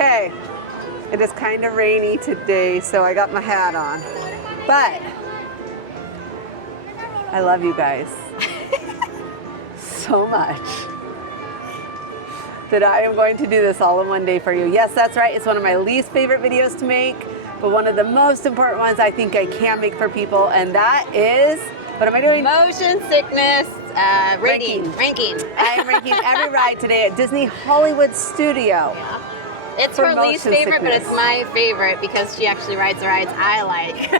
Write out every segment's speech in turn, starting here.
Okay, it is kind of rainy today, so I got my hat on. But I love you guys so much that I am going to do this all in one day for you. Yes, that's right. It's one of my least favorite videos to make, but one of the most important ones I think I can make for people, and that is, what am I doing? Motion sickness, ranking. I am ranking every ride today at Disney Hollywood Studio. Yeah. It's her least favorite, but it's my favorite because she actually rides the rides I like.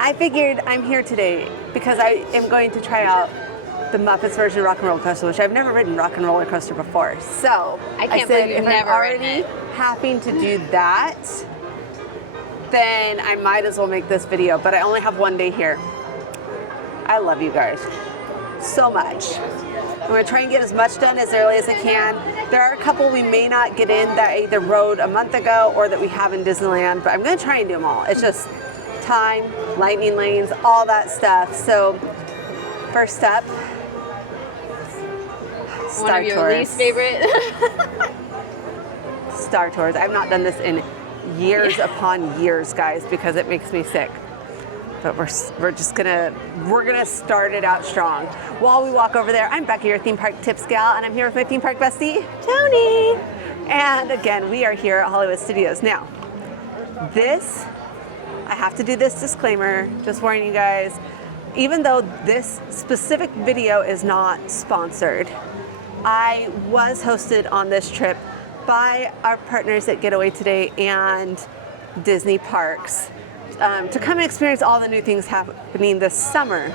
I figured I'm here today because I am going to try out the Muppets version of Rock and Roller Coaster, which I've never ridden Rock and Roller Coaster before. So I said if I'm already having to do that, then I might as well make this video, but I only have one day here. I love you guys so much. I'm going to try and get as much done as early as I can. There are a couple we may not get in that I either rode a month ago or that we have in Disneyland, but I'm going to try and do them all. It's just time, lightning lanes, all that stuff. So first up, Star One of your Tours. least favorite? Star Tours. I've not done this in years upon years, guys, because it makes me sick. But we're gonna start it out strong. While we walk over there, I'm Becky, your theme park tips gal, and I'm here with my theme park bestie, Tony. And again, we are here at Hollywood Studios. Now, I have to do this disclaimer, just warning you guys, even though this specific video is not sponsored, I was hosted on this trip by our partners at Getaway Today and Disney Parks to come and experience all the new things happening this summer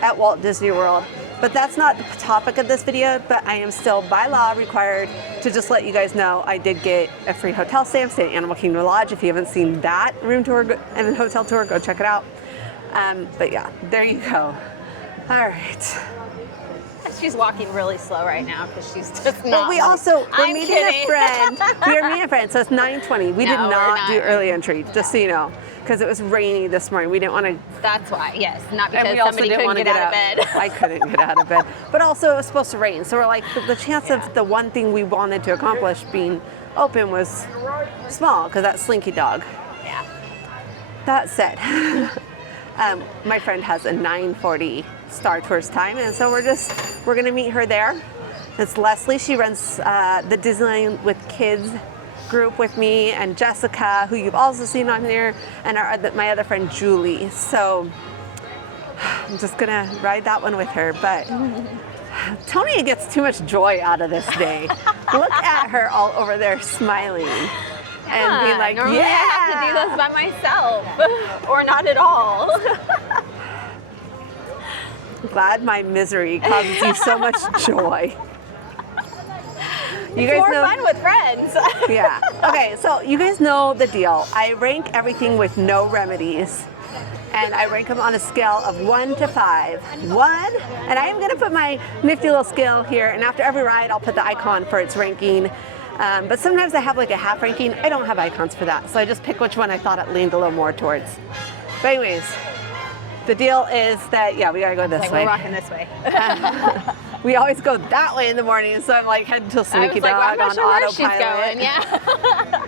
at Walt Disney World. But that's not the topic of this video, but I am still by law required to just let you guys know I did get a free hotel stay. I'm staying at Animal Kingdom Lodge. If you haven't seen that room tour and hotel tour, go check it out. But yeah, there you go. All right. She's walking really slow right now because she's just Well, not. we're meeting a friend. We are meeting a friend, so it's 9:20. We did not do early entry, just so you know, because it was rainy this morning. We didn't want to. That's why, yes, not because we also somebody didn't couldn't want to get out of bed. I couldn't get out of bed, but also it was supposed to rain, so we're like, the chance of the one thing we wanted to accomplish being open was small, because that's Slinky Dog. Yeah. That said, my friend has a 9:40 Star Tours time, and so we're gonna meet her there. It's Leslie. She runs the Disneyland with Kids group with me, and Jessica, who you've also seen on there, and my other friend Julie. So I'm just gonna ride that one with her. But Tony gets too much joy out of this day. Look at her all over there smiling. And being like, normally yeah! I have to do this by myself, or not at all. Glad my misery causes you so much joy. It's more fun with friends. Yeah. Okay, so you guys know the deal. I rank everything with no remedies. And I rank them on a scale of 1 to 5. 1, and I am going to put my nifty little scale here, and after every ride I'll put the icon for its ranking. But sometimes I have like a half ranking. I don't have icons for that, so I just pick which one I thought it leaned a little more towards. But anyways, the deal is that, yeah, we gotta go this way. We're rocking this way. We always go that way in the morning, so I'm like heading to Slinky Dog on autopilot. She's going, yeah.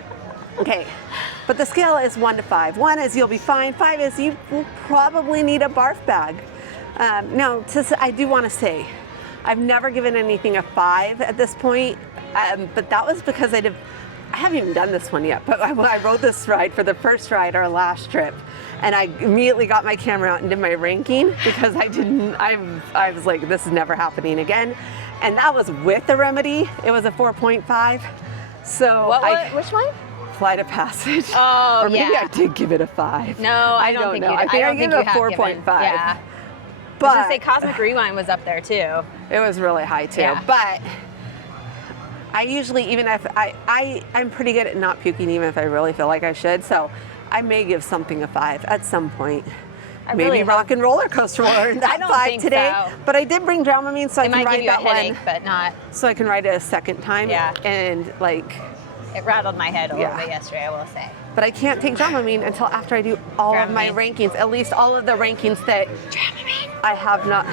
Okay, but the scale is 1 to 5. 1 is you'll be fine. 5 is you will probably need a barf bag. No, I do want to say, I've never given anything a 5 at this point, but that was because I haven't even done this one yet, but I rode this ride for the first ride, our last trip, and I immediately got my camera out and did my ranking because I was like, this is never happening again. And that was with the remedy. It was a 4.5. So which one? Flight of Passage. Oh, or maybe yeah. I did give it a 5. No, I don't think know. you I think I gave it a 4.5. Yeah. But I was gonna say Cosmic Rewind was up there too. It was really high too. Yeah. But I usually, even if I'm pretty good at not puking even if I really feel like I should. So I may give something a 5 at some point. Maybe Rock and Roller Coaster will earn that 5 today. So. But I did bring Dramamine, so I can ride that one. But not. So I can ride it a second time. Yeah. And like. It rattled my head a little bit yesterday, I will say. But I can't take Dramamine until after I do all of my rankings, at least all of the rankings that I have not.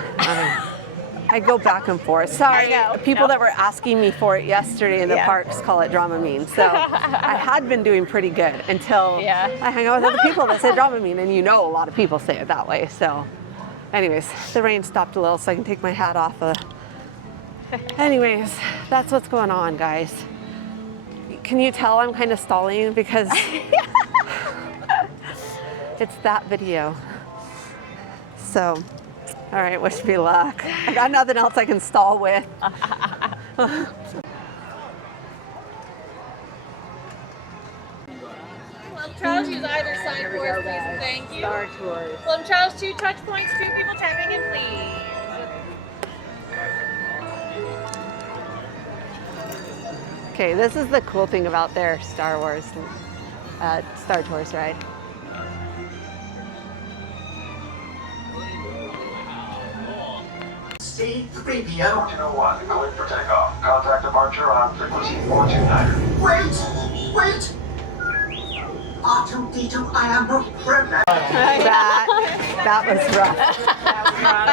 I go back and forth. Sorry, I know. people that were asking me for it yesterday in the parks call it Dramamine. So I had been doing pretty good until I hung out with other people that said Dramamine, and you know a lot of people say it that way. So anyways, the rain stopped a little so I can take my hat off. Anyways, that's what's going on, guys. Can you tell I'm kind of stalling because it's that video. So, all right, wish me luck. I got nothing else I can stall with. Charles, use either side for us, please, and thank you. Star Tours. Well, Charles, 2 touch points, 2 people tapping in, please. Okay, this is the cool thing about their Star Tours ride. Steve 3PM. 201, cleared for takeoff. Contact departure on frequency 429. Wait! R2-D2, I am not pregnant. That was rough.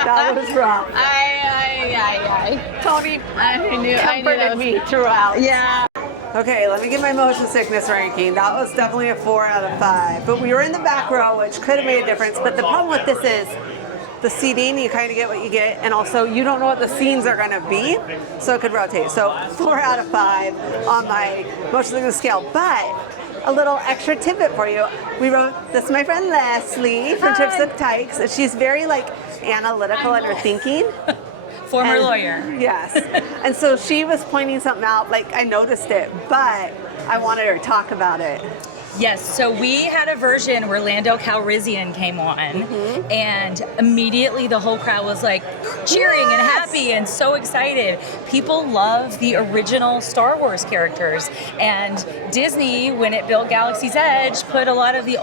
That was rough. Tony, I Comforted me throughout. Yeah. Okay, let me get my motion sickness ranking. That was definitely a 4 out of 5. But we were in the back row, which could have made a difference. But the problem with this is the seating, you kind of get what you get, and also you don't know what the scenes are going to be, so it could rotate. So 4 out of 5 on my motion sickness scale. But a little extra tidbit for you. We wrote, this is my friend Leslie from Trips and Tykes. And she's very like analytical in her thinking. Former lawyer. Yes. And so she was pointing something out, like I noticed it, but I wanted her to talk about it. Yes, so we had a version where Lando Calrissian came on, and immediately the whole crowd was like cheering and happy and so excited. People love the original Star Wars characters, and Disney, when it built Galaxy's Edge, put a lot of the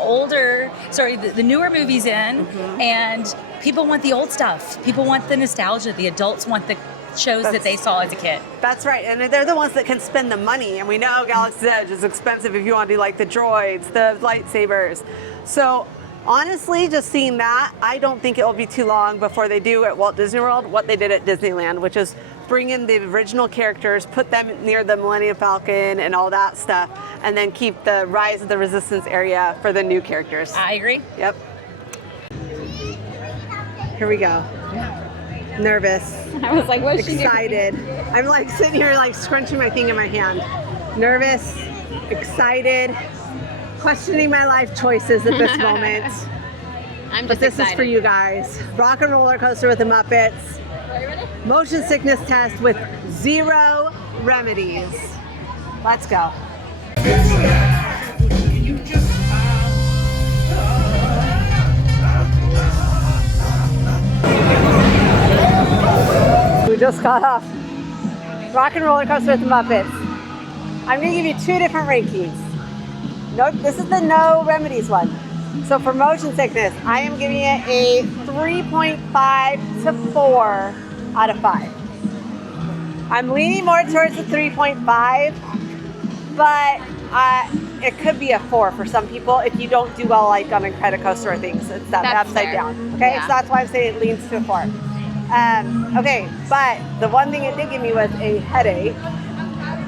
newer movies in, and people want the old stuff. People want the nostalgia. The adults want the shows that they saw as a kid. That's right, and they're the ones that can spend the money, and we know Galaxy's Edge is expensive if you want to do like the droids, the lightsabers. So honestly, just seeing that, I don't think it will be too long before they do at Walt Disney World what they did at Disneyland, which is bring in the original characters, put them near the Millennium Falcon and all that stuff, and then keep the Rise of the Resistance area for the new characters. I agree. Yep. Here we go. Nervous. I was like, what's she doing? Excited. I'm like sitting here like scrunching my thing in my hand. Nervous, excited, questioning my life choices at this moment. I'm But just this excited. is for you guys. Rock and roller coaster with the Muppets. Are you ready? Motion sickness test with 0 remedies. Let's go. We just got off Rock and Roller Coaster with the Muppets. I'm going to give you 2 different rankings. Nope, this is the no remedies one. So for motion sickness, I am giving it a 3.5 to 4 out of 5. I'm leaning more towards the 3.5, but it could be a 4 for some people if you don't do well like on a credit coaster or things. It's that That's upside fair. down. Okay, Yeah. so that's why I'm saying it leans to a 4. Okay, but the one thing it did give me was a headache.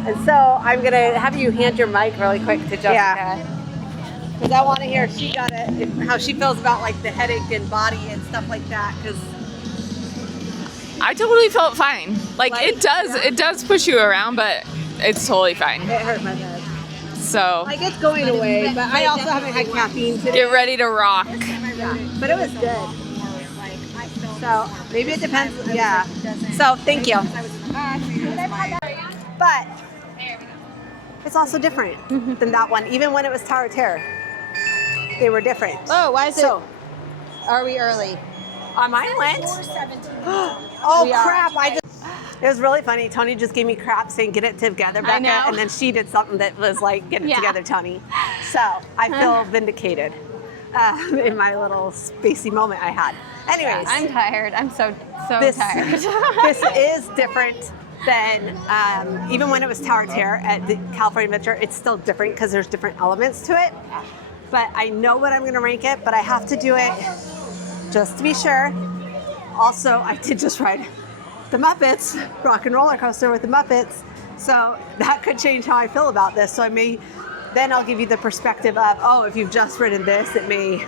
And so I'm going to have you hand your mic really quick to Jessica. Yeah. Because I want to hear if she got it, how she feels about like the headache and body and stuff like that. Because I totally felt fine. Like Light? it does push you around, but it's totally fine. it hurt my head. So Like it's going away, but I also haven't had caffeine today. get ready to rock. Yeah, but it was good. So maybe it depends. Yeah. So thank you. But it's also different than that one. Even when it was Tower of Terror, they were different. Oh, why is it? So Are we early? mine went. Oh crap! It was really funny. Tony just gave me crap saying get it together, Becca, know. and then she did something that was like get it Yeah. together, Tony. So I feel vindicated in my little spacey moment I had. Anyways, I'm tired. I'm so this, tired. this is different than even when it was Tower of Terror at the California Adventure. It's still different because there's different elements to it. But I know what I'm going to rank it, but I have to do it just to be sure. Also, I did just ride the Muppets, rock and roller coaster with the Muppets. So that could change how I feel about this. So then I'll give you the perspective of, oh, if you've just ridden this, it may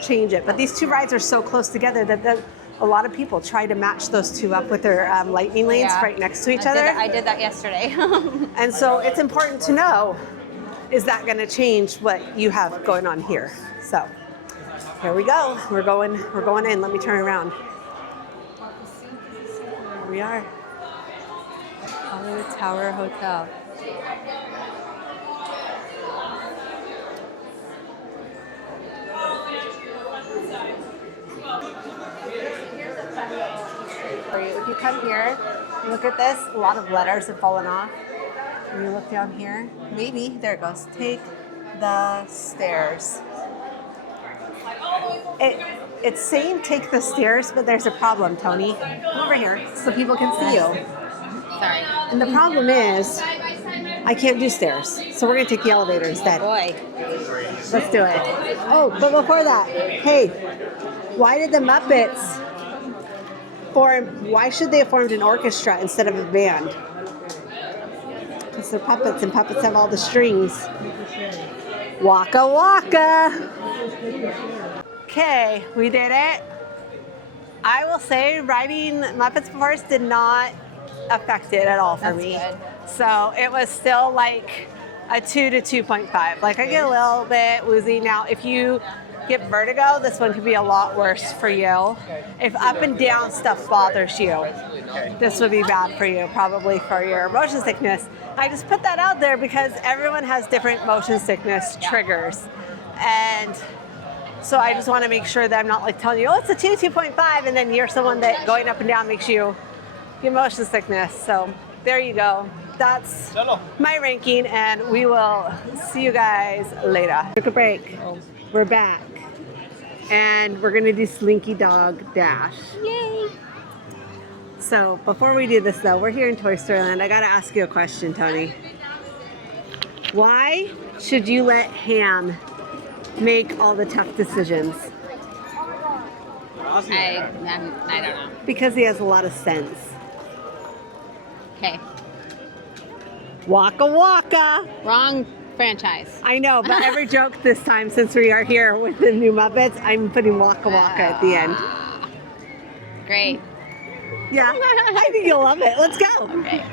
change it. But these two rides are so close together that a lot of people try to match those two up with their lightning lanes right next to each other. I did that yesterday. And so it's important to know, is that going to change what you have going on here? So here we go. We're going in. Let me turn around. Here we are. Hollywood Tower Hotel. If you come here, look at this. A lot of letters have fallen off. When you look down here, maybe, there it goes. Take the stairs. It's saying take the stairs, but there's a problem, Tony. Come over here so people can see you. Sorry. And the problem is, I can't do stairs. So we're going to take the elevator instead. Boy. Let's do it. Oh, but before that, hey, why did the Muppets why should they have formed an orchestra instead of a band? Because they're puppets, and puppets have all the strings. Waka waka. Okay, we did it. I will say riding Muppets before did not affect it at all for me. Good. So it was still like a 2 to 2.5. Like I get a little bit woozy. Now, if you get vertigo, this one could be a lot worse for you. If up and down stuff bothers you, this would be bad for you, probably for your motion sickness. I just put that out there because everyone has different motion sickness triggers. And so I just want to make sure that I'm not like telling you, oh, it's a 2.5, and then you're someone that going up and down makes you get motion sickness. So there you go. That's my ranking, and we will see you guys later. Took a break. We're back. And we're going to do Slinky Dog Dash. Yay! So before we do this, though, we're here in Toy Story Land. I got to ask you a question, Tony. Why should you let Ham make all the tough decisions? I don't know. Because he has a lot of sense. Okay. Waka waka. Wrong franchise. I know, but every joke this time, since we are here with the new Muppets, I'm putting waka waka at the end. Great. Yeah, I think you'll love it. Let's go. Okay.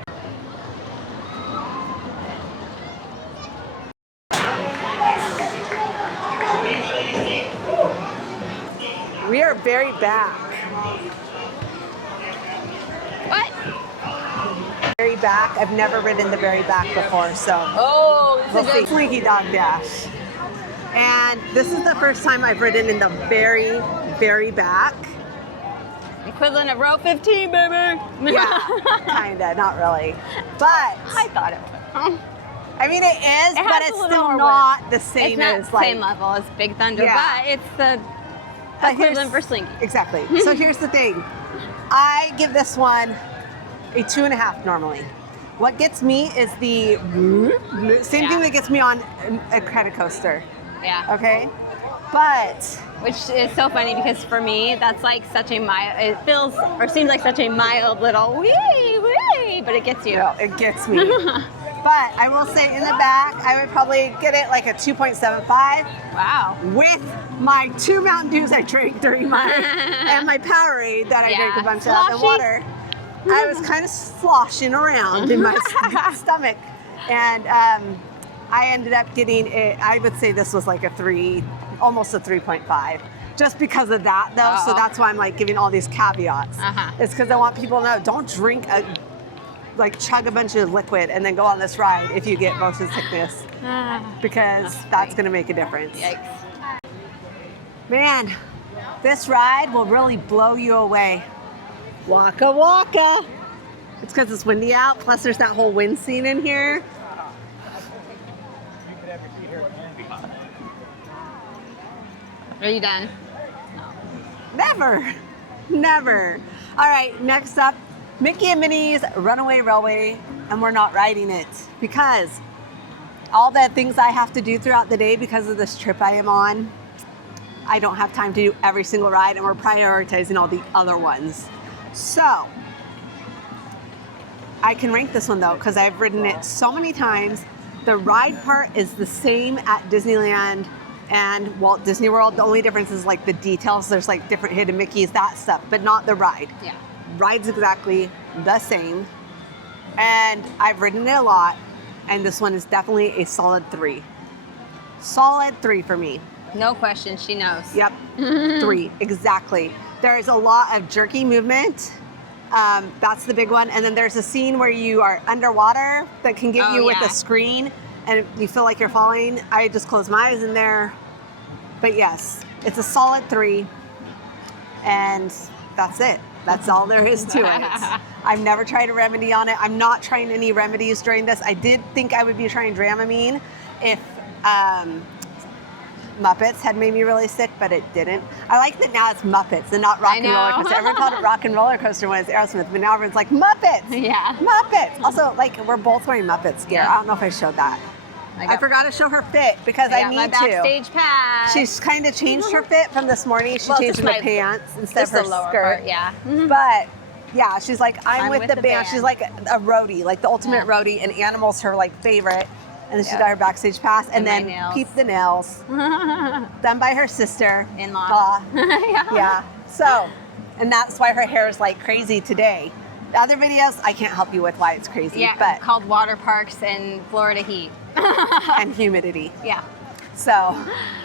We are very back. What? Very back. I've never ridden the very back before, so Oh, we'll see. Slinky Dog Dash. And this is the first time I've ridden in the very, very back. Equivalent of row 15, baby. Yeah, kinda, not really. But I thought it was. I mean, it is, It but has it's a little still more not width. the same It's not as the like. same level as Big Thunder, Yeah. but it's the But equivalent for Slinky. Exactly. So here's the thing. I give this one a 2.5 normally. What gets me is the same thing that gets me on a credit coaster. Yeah. Okay? But Which is so funny because for me, that's like such a mild, it feels or seems like such a mild little wee, but it gets you. no, it gets me. But I will say in the back, I would probably get it like a 2.75 Wow. with my 2 Mountain Dews I drank during my, and my Powerade that I drank a bunch of and Sloshy. water. I was kind of sloshing around in my stomach. And I ended up getting it, I would say this was like a 3, almost a 3.5. Just because of that though, so that's why I'm like giving all these caveats. It's because I want people to know, don't drink like chug a bunch of liquid and then go on this ride if you get motion sickness. Because that's gonna make a difference. Yikes. Man, this ride will really blow you away. Waka waka. It's because it's windy out, plus there's that whole wind scene in here. Are you done? Never, never. All right, next up, Mickey and Minnie's Runaway Railway, and we're not riding it because all the things I have to do throughout the day because of this trip I am on, I don't have time to do every single ride, and we're prioritizing all the other ones. So, I can rank this one though, because I've ridden it so many times. The ride part is the same at Disneyland and Walt Disney World. The only difference is like the details. There's like different hidden Mickeys, that stuff, but not the ride. Yeah. Ride's exactly the same. And I've ridden it a lot, and this one is definitely a solid 3. Solid 3 for me. No question, she knows. Yep, 3, exactly. There's a lot of jerky movement. That's the big one. And then there's a scene where you are underwater that can get you with a screen and you feel like you're falling. I just close my eyes in there. But yes, it's a solid 3. And that's it. That's all there is to it. I've never tried a remedy on it. I'm not trying any remedies during this. I did think I would be trying Dramamine if Muppets had made me really sick, but it didn't. I like that now it's Muppets and not Rock and Roller Coaster. Everyone called it Rock and Roller Coaster when it's Aerosmith, but now everyone's like, Muppets! Yeah. Muppets! Also, like, we're both wearing Muppets gear. Yeah. I don't know if I showed that. I forgot to show her fit because I got need my backstage pass. She's kind of changed her fit from this morning. She changed her pants instead of her the lower skirt. part, yeah. But yeah, she's like, I'm with the band. band. She's like a roadie, like the ultimate roadie, and Animal's her like favorite. And then she's got her backstage pass, and my then nails. Peep the Nails, done by her sister. In-law. Yeah. So, and that's why her hair is like crazy today. The other videos, I can't help you with why it's crazy. Yeah, but called water parks and Florida heat. and humidity. Yeah. So,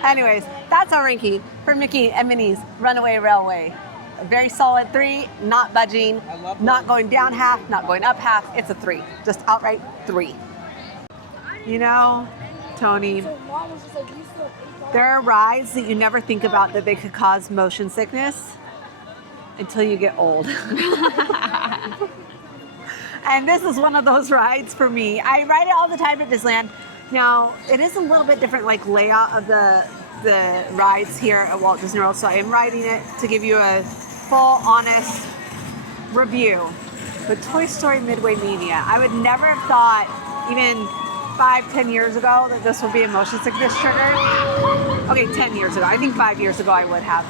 anyways, that's our ranking for Mickey and Minnie's Runaway Railway. A very solid 3, not budging, not going down half, not going up half. It's a 3, just outright 3. You know, Tony, there are rides that you never think about that they could cause motion sickness until you get old. And this is one of those rides for me. I ride it all the time at Disneyland. Now, it is a little bit different like layout of the rides here at Walt Disney World, so I am riding it to give you a full, honest review. But Toy Story Midway Mania, I would never have thought, even 5-10 years ago, that this would be a motion sickness trigger. Okay, 10 years ago. I think 5 years ago I would have.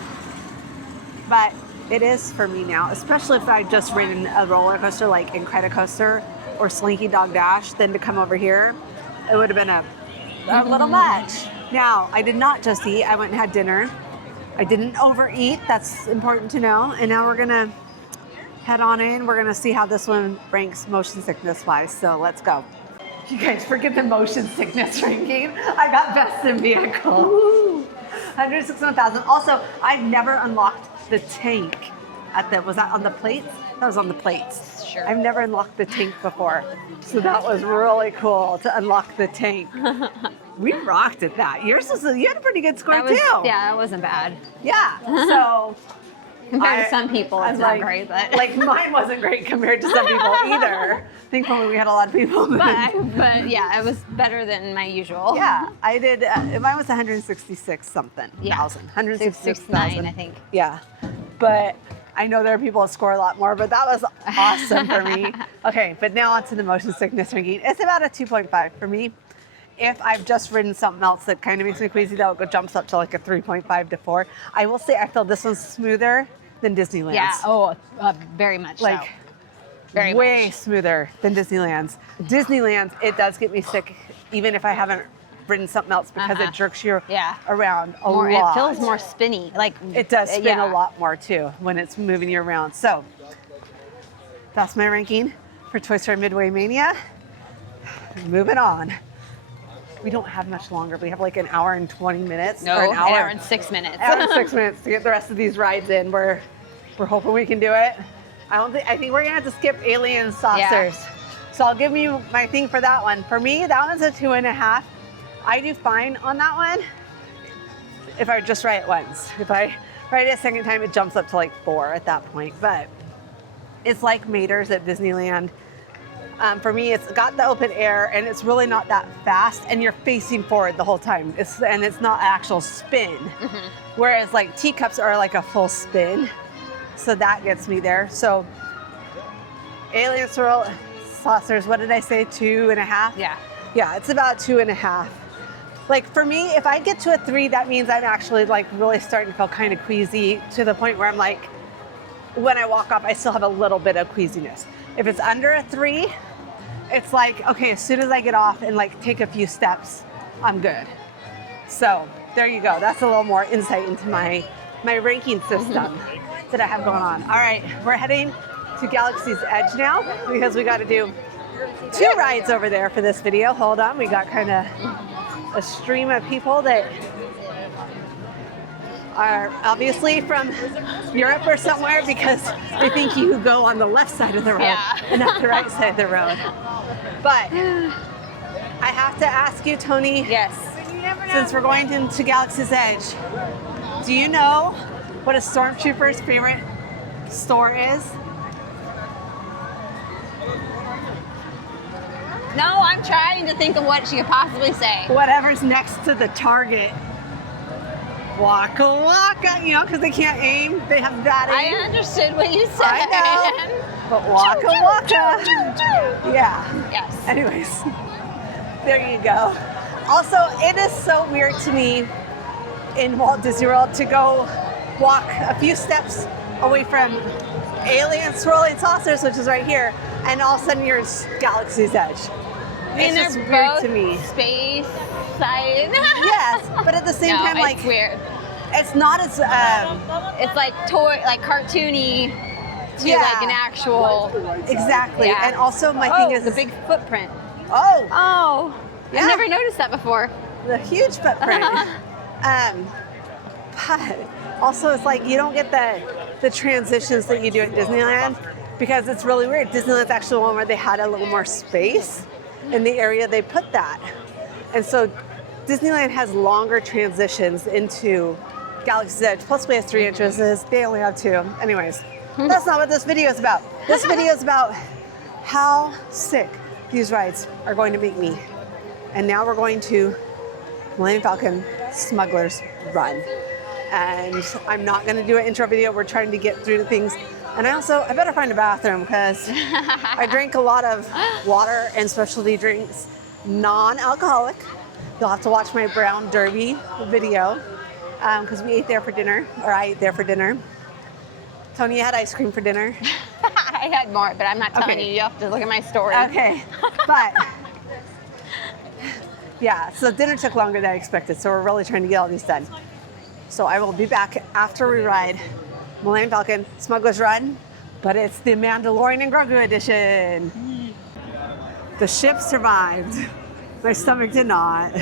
But it is for me now, especially if I've just ridden a roller coaster like Incredicoaster or Slinky Dog Dash, then to come over here, it would have been a little much. Now, I did not just eat. I went and had dinner. I didn't overeat. That's important to know. And now we're going to head on in. We're going to see how this one ranks motion sickness wise. So let's go. You guys forget the motion sickness ranking. I got best in vehicle. Woo! 161,000. Also, I've never unlocked the tank was that on the plates? That was on the plates. Sure. I've never unlocked the tank before. So that was really cool to unlock the tank. We rocked at that. You had a pretty good score too. Yeah, that wasn't bad. Yeah. So Compared to some people, it's not great, but like mine wasn't great compared to some people either. Thankfully, we had a lot of people. but yeah, it was better than my usual. Yeah, I did. Mine was 166 something thousand. 166,000, I think. Yeah, but I know there are people that score a lot more, but that was awesome for me. Okay, but now on to the motion sickness ranking. It's about a 2.5 for me. If I've just ridden something else that kind of makes me queasy, that jumps up to like a 3.5 to 4. I will say I feel this one's smoother than Disneyland's. Yeah, very much like so. Very way much. smoother than Disneyland's. Disneyland's, it does get me sick, even if I haven't ridden something else, because it jerks you around a lot. It feels more spinny. Like it does spin a lot more too when it's moving you around. So that's my ranking for Toy Story Midway Mania. Moving on. We don't have much longer. We have like an hour and 20 minutes. No, or an hour and 6 minutes. Hour and 6 minutes to get the rest of these rides in. We're hoping we can do it. I think we're gonna have to skip Alien Saucers. Yeah. So I'll give you my thing for that one. For me, that one's a 2.5. I do fine on that one if I just ride it once. If I ride it a second time, it jumps up to like 4 at that point. But it's like Mater's at Disneyland. For me, it's got the open air and it's really not that fast, and you're facing forward the whole time. It's not an actual spin. Mm-hmm. Whereas like teacups are like a full spin. So that gets me there. So Alien Saucers, what did I say? 2.5? Yeah. Yeah, it's about 2.5. Like for me, if I get to a 3, that means I'm actually like really starting to feel kind of queasy to the point where I'm like, when I walk off, I still have a little bit of queasiness. If it's under a 3, it's like, okay, as soon as I get off and like take a few steps, I'm good. So there you go. That's a little more insight into my ranking system that I have going on. All right, we're heading to Galaxy's Edge now because we got to do 2 rides over there for this video. Hold on, we got kind of a stream of people that are obviously from Europe or somewhere because they think you go on the left side of the road and not the right side of the road. But I have to ask you, Tony. Yes. Since we're going into Galaxy's Edge, do you know what a Stormtrooper's favorite store is? No, I'm trying to think of what she could possibly say. Whatever's next to the target. Waka waka, you know, because they can't aim. They have bad aim. I understood what you said. I know. But waka waka. Yeah. Yes. Anyways, there you go. Also, it is so weird to me in Walt Disney World to go walk a few steps away from Alien Swirling Saucers, which is right here, and all of a sudden you're in Galaxy's Edge. I mean, It's just they're weird both to me. space side. Yes, but at the same time, it's like weird. it's not as It's like cartoony to Yeah. like an actual. exactly. Yeah. And also, my Oh, thing is the big footprint. Oh, Oh, Yeah. I've never noticed that before. the huge footprint. But also, it's like you don't get the transitions that you do at Disneyland because it's really weird. Disneyland's actually one where they had a little more space in the area they put that. And so Disneyland has longer transitions into Galaxy's Edge. Plus we have 3 entrances. They only have 2. Anyways, that's not what this video is about. This video is about how sick these rides are going to make me. And now we're going to Millennium Falcon Smugglers Run. And I'm not going to do an intro video. We're trying to get through the things. And I better find a bathroom because I drank a lot of water and specialty drinks, non-alcoholic. You'll have to watch my Brown Derby video because we ate there for dinner, or I ate there for dinner. Tony, you had ice cream for dinner. I had more, but I'm not telling Okay. you. You have to look at my story. Okay, but yeah, so dinner took longer than I expected, so we're really trying to get all these done. So I will be back after we ride Millennium Falcon Smugglers Run, but it's the Mandalorian and Grogu edition. The ship survived. My stomach did not.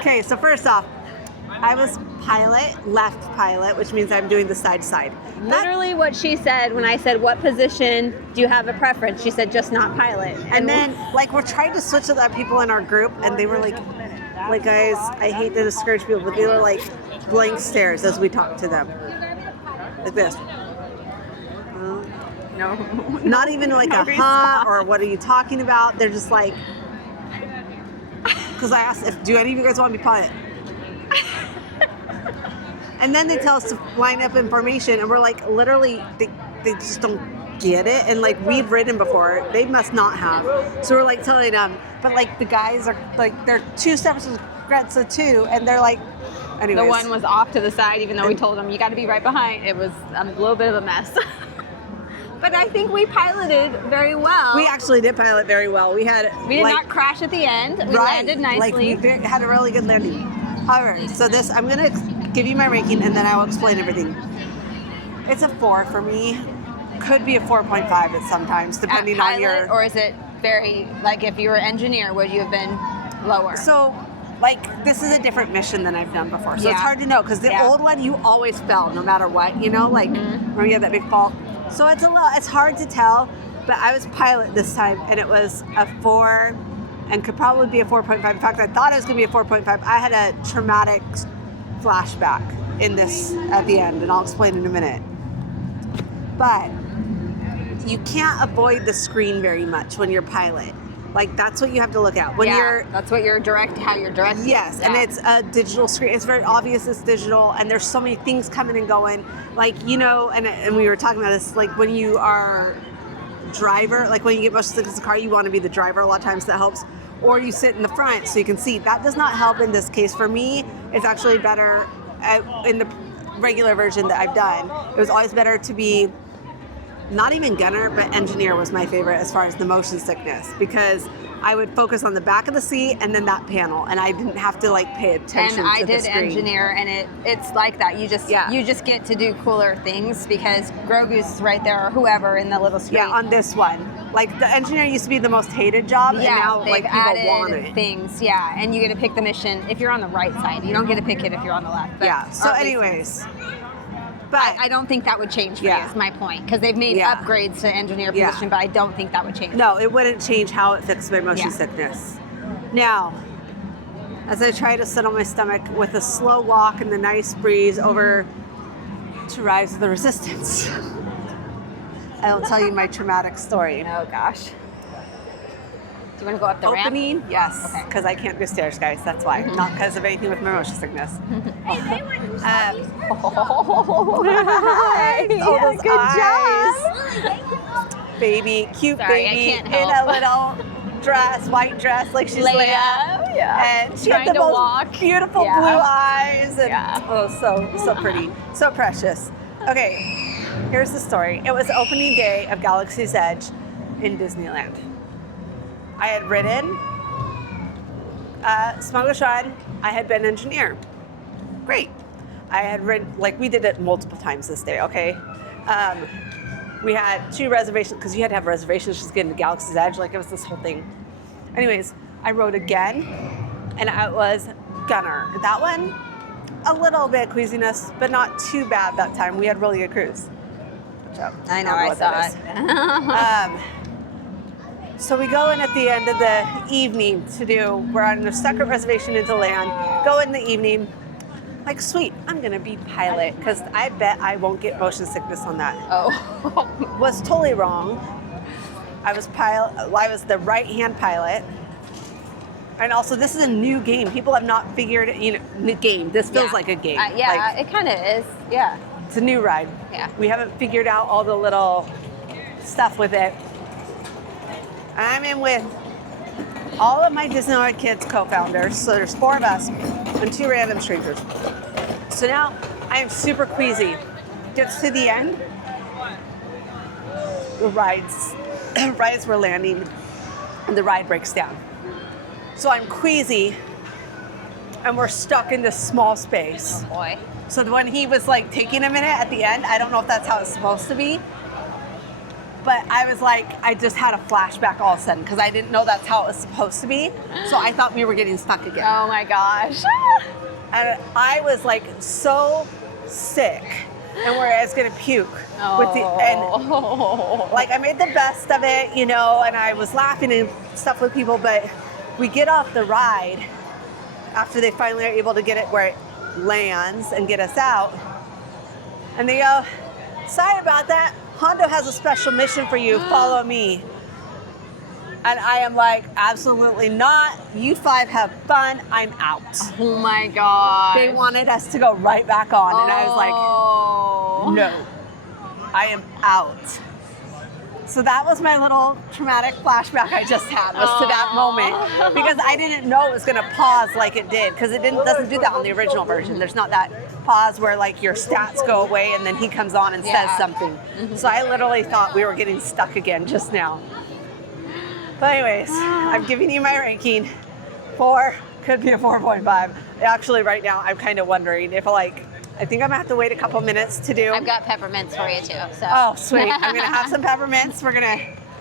Okay, so first off, I was left pilot, which means I'm doing the side to side. Literally what she said when I said, what position do you have a preference? She said, just not pilot. And then, like, we're trying to switch with other people in our group, and they were like, guys, I hate to discourage people, but they were like blank stares as we talked to them. Like this. No. Not even like a huh or what are you talking about? They're just like, because I asked, do any of you guys want to be pilot? And then they tell us to line up in formation, and we're like, literally, they just don't get it. And like, we've ridden before, they must not have. So we're like telling them, but like the guys are like, they're 2 steps of regrets of 2, and they're like, anyways. The one was off to the side, even though we told them, you got to be right behind. It was a little bit of a mess. But I think we piloted very well. We actually did pilot very well. We did not crash at the end. We landed nicely. Like we had a really good landing. However, so this, I'm gonna give you my ranking and then I will explain everything. It's a 4 for me. Could be a 4.5 at sometimes, depending on your. Or is it very, like if you were an engineer, would you have been lower? So, like, this is a different mission than I've done before. So it's Yeah. hard to know because the old one, you always fell no matter what, you know, like when you had that big fall. So it's hard to tell, but I was pilot this time and it was a 4 and could probably be a 4.5. In fact, I thought it was gonna be a 4.5. I had a traumatic flashback in this at the end, and I'll explain in a minute. But you can't avoid the screen very much when you're pilot. Like, that's what you have to look at. When you're that's what you're how you're directed. Yes, and it's a digital screen. It's very obvious it's digital, and there's so many things coming and going. Like, you know, and we were talking about this, like when you are driver, like when you get motion sickness in the car, you want to be the driver a lot of times, that helps. Or you sit in the front so you can see. That does not help in this case. For me, it's actually better in the regular version that I've done. It was always better to be not even gunner, but engineer was my favorite as far as the motion sickness, because I would focus on the back of the seat and then that panel, and I didn't have to like pay attention And I to the did screen. engineer, and it's like that. You just get to do cooler things because Grogu's right there, or whoever in the little screen. Yeah, on this one. Like the engineer used to be the most hated job, and now they've like people added want it. things. Yeah, and you get to pick the mission if you're on the right side. You don't get to pick it if you're on the left. But, Yeah. So, or at least- anyways, but I don't think that would change for Yeah. you. Is my point, because they've made Yeah. upgrades to engineer Yeah. position, but I don't think that would change. no, it wouldn't change how it fixed my motion Yeah. sickness. Now, as I try to sit on my stomach with a slow walk and the nice breeze over to Rise of the Resistance, I'll tell you my traumatic story. Oh gosh. Do you want to go up the ramp? Opening, yes, Okay. because I can't do stairs, guys. That's why, not because of anything with my motion sickness. All those good eyes. Baby, cute Sorry, I baby can't in help. a little dress, white dress, like she's Leia. Yeah. And she had Trying the to most walk. beautiful Yeah. blue eyes, and Yeah. oh, so pretty, so precious. Okay, here's the story. It was opening day of Galaxy's Edge in Disneyland. I had ridden Smugglers Run. I had been engineer. Great. I had ridden, like we did it multiple times this day, okay? We had 2 reservations, because you had to have reservations just to get into Galaxy's Edge. Like it was this whole thing. Anyways, I rode again, and I was gunner. That one, a little bit of queasiness, but not too bad that time. We had really good cruise. So, I know, don't I what saw that it. is. So we go in at the end of the evening we're on a separate reservation into land, go in the evening, like, sweet, I'm gonna be pilot, because I bet I won't get motion sickness on that. Oh. Was totally wrong. I was the right-hand pilot. And also, this is a new game. People have not figured, new game. This feels like a game. Yeah, Like, it kind of is. Yeah. it's a new ride. Yeah. We haven't figured out all the little stuff with it. And I'm in with all of my Disneyland Kids co-founders. So there's 4 of us and 2 random strangers. So now I am super queasy. Gets to the end. The rides were landing, and the ride breaks down. So I'm queasy, and we're stuck in this small space. Oh boy. So when he was like taking a minute at the end, I don't know if that's how it's supposed to be, but I was like, I just had a flashback all of a sudden because I didn't know that's how it was supposed to be. So I thought we were getting stuck again. Oh my gosh. And I was like so sick and where I was gonna puke like I made the best of it, and I was laughing and stuff with people, but we get off the ride after they finally are able to get it where it lands and get us out. And they go, sorry about that. Hondo has a special mission for you. Follow me. And I am like, absolutely not. You 5 have fun. I'm out. Oh my god. They wanted us to go right back on. And I was Oh. like, no, I am out. So that was my little traumatic flashback I just had, was to that moment. Because I didn't know it was going to pause like it did. Because it doesn't do that on the original version. There's not that pause where like your stats go away and then he comes on and says something. So I literally thought we were getting stuck again just now. But anyways, I'm giving you my ranking. 4, could be a 4.5. Actually, right now, I'm kind of wondering if I think I'm gonna have to wait a couple minutes to do. I've got peppermints for you too. So. Oh, sweet. I'm gonna have some peppermints.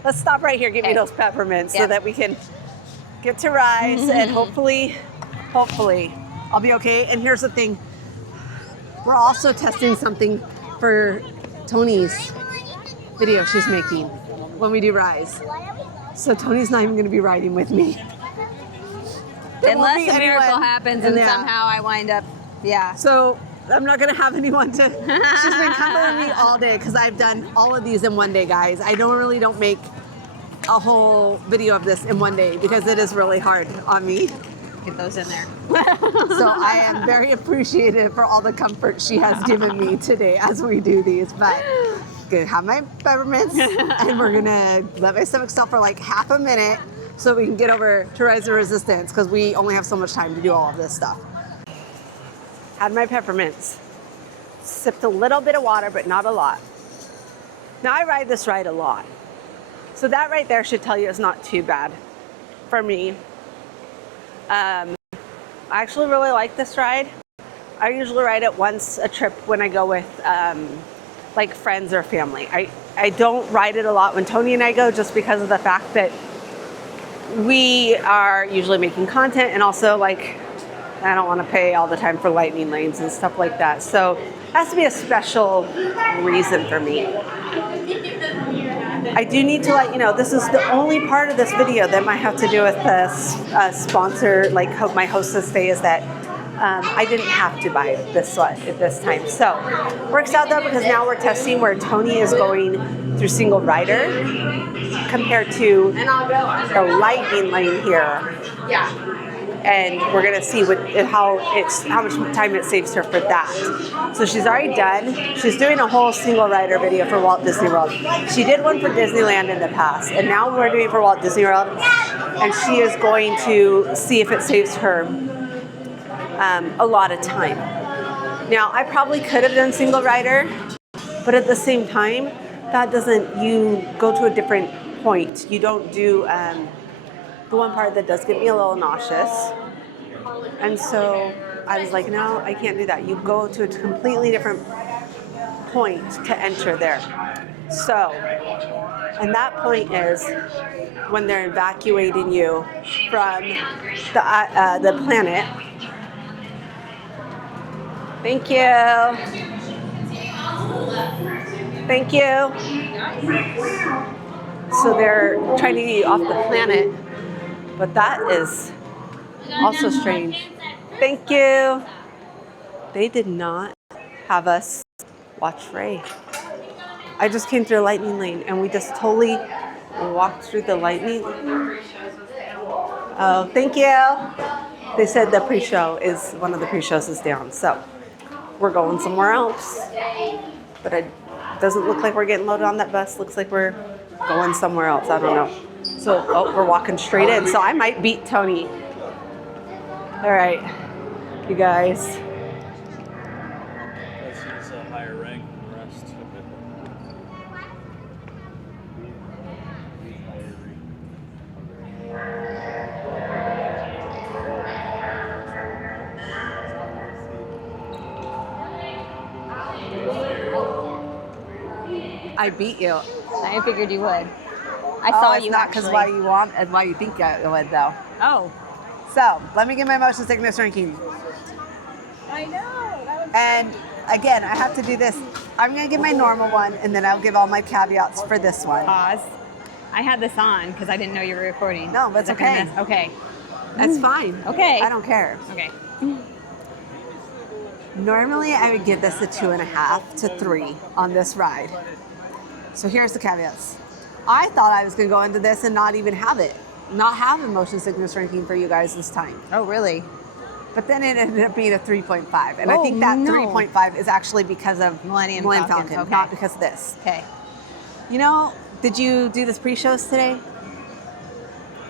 Let's stop right here. Give me those peppermints so that we can get to Rise and hopefully, I'll be okay. And here's the thing. We're also testing something for Tony's video she's making when we do Rise. So Tony's not even gonna be riding with me. Unless a miracle happens and somehow I wind up, So I'm not gonna have anyone to. She's been covering me all day because I've done all of these in one day, guys. I don't make a whole video of this in one day because it is really hard on me. Get those in there. So I am very appreciative for all the comfort she has given me today as we do these. But I'm gonna have my peppermints and we're gonna let my stomach stop for like half a minute so we can get over to Rise of Resistance because we only have so much time to do all of this stuff. Had my peppermints. Sipped a little bit of water, but not a lot. Now I ride this ride a lot. So that right there should tell you it's not too bad for me. I actually really like this ride. I usually ride it once a trip when I go with like friends or family. I don't ride it a lot when Tony and I go, just because of the fact that we are usually making content, and also like I don't want to pay all the time for lightning lanes and stuff like that. So it has to be a special reason for me. I do need to let you know, this is the only part of this video that might have to do with the sponsor, like my hostess day, is that I didn't have to buy this one at this time. So works out though, because now we're testing where Tony is going through single rider compared to the lightning lane here. Yeah. And we're gonna see how much time it saves her for that. So she's already done. She's doing a whole single rider video for Walt Disney World. She did one for Disneyland in the past, and now we're doing it for Walt Disney World. And she is going to see if it saves her a lot of time. Now, I probably could have done single rider, but at the same time, that doesn't, you go to a different point. You don't do the one part that does get me a little nauseous. And so I was like, no, I can't do that. You go to a completely different point to enter there. So, and that point is when they're evacuating you from the planet. Thank you. Thank you. So they're trying to get you off the planet, but that is also strange. Thank you. They did not have us watch Ray. I just came through a lightning lane and we just totally walked through the lightning. Oh, thank you. They said the pre-show is, one of the pre-shows is down, so we're going somewhere else. But it doesn't look like we're getting loaded on that bus. Looks like we're going somewhere else. I don't know. So, we're walking straight in. So I might beat Tony. All right, you guys. That's a higher rank than the rest of it. I beat you. I figured you would. I saw it's you not actually. because why you want and why you think I would though. Oh. So let me get my motion sickness ranking. I know. And again, I have to do this. I'm gonna give my normal one, and then I'll give all my caveats for this one. Pause. I had this on because I didn't know you were recording. No, that's Is that okay. gonna okay. That's fine. Okay. I don't care. Okay. Normally, I would give this a 2.5 to 3 on this ride. So here's the caveats. I thought I was gonna go into this and not even have it. Not have a motion sickness ranking for you guys this time. Oh, really? But then it ended up being a 3.5. And I think that 3.5 is actually because of Millennium Falcon, okay. not because of this. Okay. You know, did you do this pre-shows today?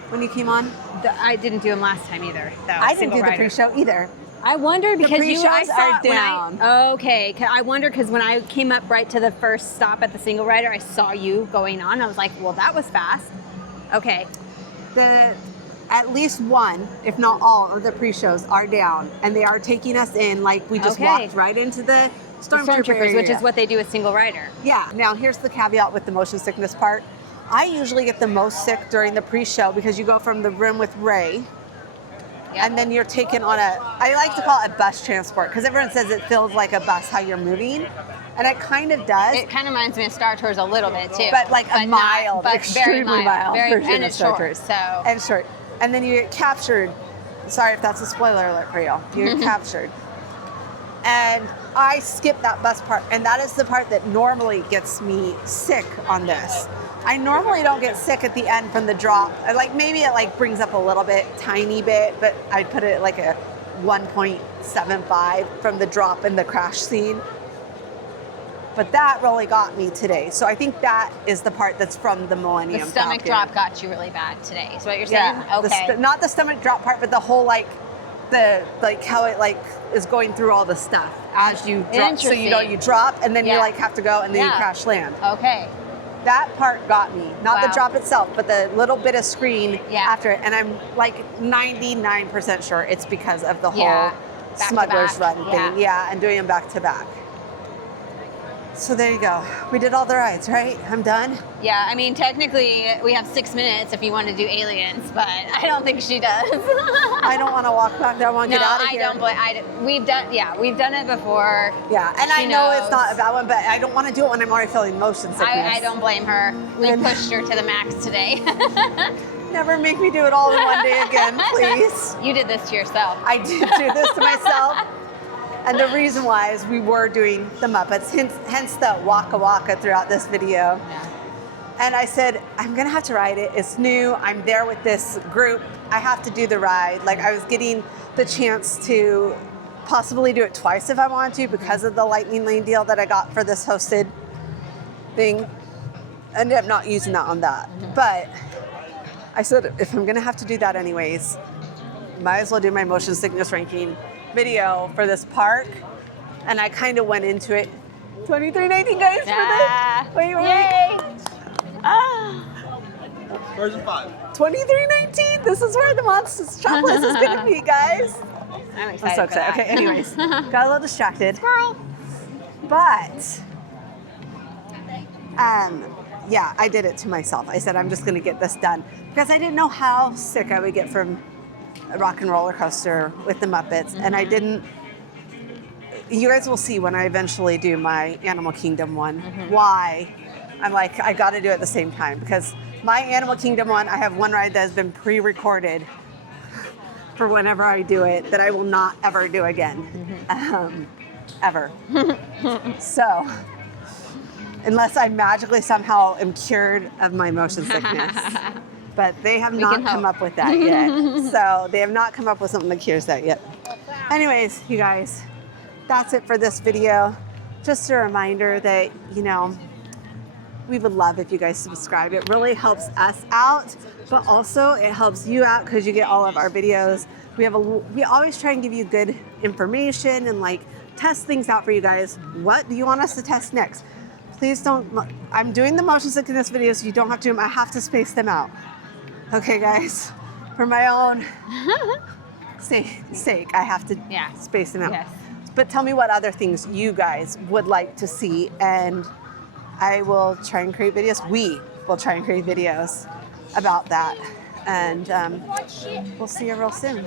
When you came on? I didn't do them last time either. Though. I didn't Single do the rider. pre-show either. I wondered because pre-shows I saw are when down. Okay, I wondered because when I came up right to the first stop at the single rider, I saw you going on. I was like, well, that was fast. Okay. At least one, if not all, of the pre-shows are down, and they are taking us in like we just walked right into the Stormtroopers area. Which is what they do with single rider. Yeah. Now here's the caveat with the motion sickness part. I usually get the most sick during the pre-show because you go from the room with Ray, and then you're taken on I like to call it a bus transport because everyone says it feels like a bus how you're moving, and it kind of does. It kind of reminds me of Star Tours a little bit too, but like a mild, but extremely very mild version and of it's Star short, Tours. so and short, and then you get captured. Sorry if that's a spoiler alert for you. You're captured, and I skip that bus part, and that is the part that normally gets me sick on this. I normally don't get sick at the end from the drop. Like maybe it like brings up a little bit, tiny bit, but I put it at like a 1.75 from the drop in the crash scene. But that really got me today. So I think that is the part that's from the Millennium. the stomach Falcon. drop got you really bad today. Is what you're saying? Yeah. Okay. Not the stomach drop part, but the whole like the like how it like is going through all the stuff as you drop. So you know you drop and then you like have to go and then you crash land. Okay. That part got me. Not the Wow. drop itself, but the little bit of screen after it. And I'm like 99% sure it's because of the whole Smugglers Run thing. Yeah, and doing them back to back. So there you go. We did all the rides, right? I'm done. Yeah, I mean, technically, we have 6 minutes if you want to do aliens, but I don't think she does. I don't want to walk back there. I want to get out of here. No, I don't. We've done it before. Yeah, and I know it's not a bad one, but I don't want to do it when I'm already feeling motion sickness. I don't blame her. We pushed her to the max today. Never make me do it all in one day again, please. You did this to yourself. I did do this to myself. And the reason why is we were doing the Muppets, hence the waka waka throughout this video. Yeah. And I said, I'm gonna have to ride it. It's new. I'm there with this group. I have to do the ride. Like I was getting the chance to possibly do it twice if I wanted to because of the Lightning Lane deal that I got for this hosted thing. I ended up not using that on that. But I said, if I'm gonna have to do that anyways, might as well do my motion sickness ranking video for this park. And I kind of went into it 2319 guys for this. Wait. Yay. Version 5. 2319. This is where the Monsters Chocolate is gonna be, guys. I'm I'm excited. so excited. Okay, anyways, got a little distracted. Squirrel. But yeah, I did it to myself. I said I'm just gonna get this done because I didn't know how sick I would get from a rock and roller coaster with the Muppets, and I didn't. You guys will see when I eventually do my Animal Kingdom one why I'm like I got to do it at the same time because my Animal Kingdom one I have one ride that has been pre-recorded for whenever I do it that I will not ever do again, ever. So unless I magically somehow am cured of my motion sickness. But they have not come up with that yet. So they have not come up with something that cures that yet. Anyways, you guys, that's it for this video. Just a reminder that, you know, we would love if you guys subscribe. It really helps us out, but also it helps you out because you get all of our videos. We always try and give you good information and like test things out for you guys. What do you want us to test next? Please don't, I'm doing the motion sickness videos, so you don't have to, I have to space them out. Okay, guys, for my own sake, I have to space them out. Yes. But tell me what other things you guys would like to see, and I will try and create videos. We will try and create videos about that, and we'll see you real soon.